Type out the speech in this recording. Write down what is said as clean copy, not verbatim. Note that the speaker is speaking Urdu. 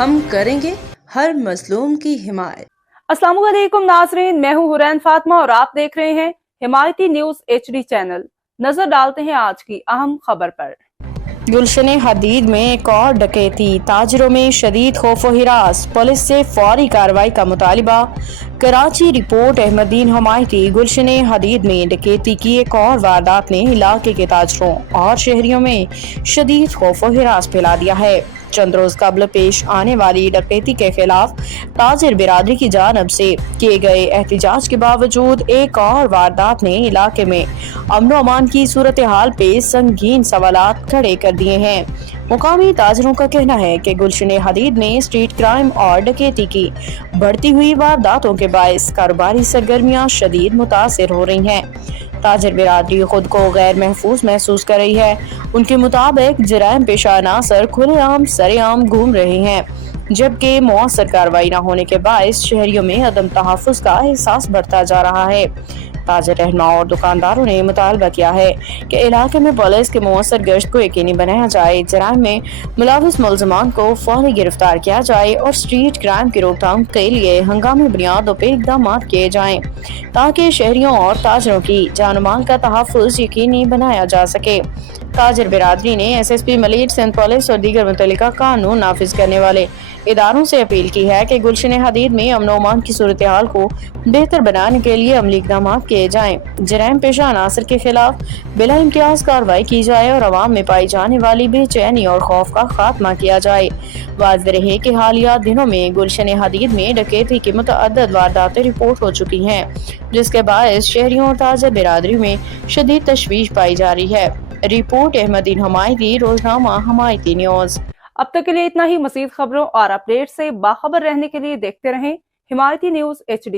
ہم کریں گے ہر مظلوم کی حمایت۔ السلام علیکم ناظرین، میں ہوں حورین فاطمہ اور آپ دیکھ رہے ہیں حمایتی نیوز HD چینل۔ نظر ڈالتے ہیں آج کی اہم خبر پر۔ گلشن حدید میں ایک اور ڈکیتی، تاجروں میں شدید خوف و ہراس، پولیس سے فوری کارروائی کا مطالبہ۔ کراچی رپورٹ احمد الدین حمایتی۔ گلشن حدید میں ڈکیتی کی ایک اور واردات نے علاقے کے تاجروں اور شہریوں میں شدید خوف و ہراس پھیلا دیا ہے۔ چند روز قبل پیش آنے والی ڈکیتی کے خلاف تاجر برادری کی جانب سے کیے گئے احتجاج کے باوجود ایک اور واردات نے علاقے میں امن و امان کی صورتحال پہ سنگین سوالات کھڑے کر دیے ہیں۔ مقامی تاجروں کا کہنا ہے کہ گلشن حدید میں اسٹریٹ کرائم اور ڈکیتی کی بڑھتی ہوئی وارداتوں کے باعث کاروباری سرگرمیاں شدید متاثر ہو رہی ہیں۔ تاجر برادری خود کو غیر محفوظ محسوس کر رہی ہے۔ ان کے مطابق جرائم پیشہ عناصر کھلے عام سرے عام گھوم رہے ہیں، جبکہ مؤثر کارروائی نہ ہونے کے باعث شہریوں میں عدم تحفظ کا احساس بڑھتا جا رہا ہے۔ تاجر رہنماؤں اور دکانداروں نے مطالبہ کیا ہے کہ علاقے میں پولیس کے مؤثر گشت کو یقینی بنایا جائے، جرائم میں ملوث ملزمان کو فوری گرفتار کیا جائے اور اسٹریٹ کرائم کی روک تھام کے لیے ہنگامی بنیادوں پہ اقدامات کیے جائیں تاکہ شہریوں اور تاجروں کی جان و مال کا تحفظ یقینی بنایا جا سکے۔ تاجر برادری نے SSP ملیٹ، سندھ پولیس اور دیگر متعلقہ قانون نافذ کرنے والے اداروں سے اپیل کی ہے کہ گلشن حدید میں امن و امان کی صورتحال کو بہتر بنانے کے لیے عملی اقدامات کیے جائیں، جرائم پیشہ عناصر کے خلاف بلا امتیاز کارروائی کی جائے اور عوام میں پائی جانے والی بے چینی اور خوف کا خاتمہ کیا جائے۔ واضح رہے کہ حالیہ دنوں میں گلشن حدید میں ڈکیتی کی متعدد وارداتیں رپورٹ ہو چکی ہیں، جس کے باعث شہریوں اور تاجر برادری میں شدید تشویش پائی جا رہی ہے۔ رپورٹ احمد الدین حمایتی، روزنامہ حمایتی نیوز۔ اب تک کے لیے اتنا ہی۔ مزید خبروں اور اپڈیٹ سے باخبر رہنے کے لیے دیکھتے رہیں حمایتی نیوز HD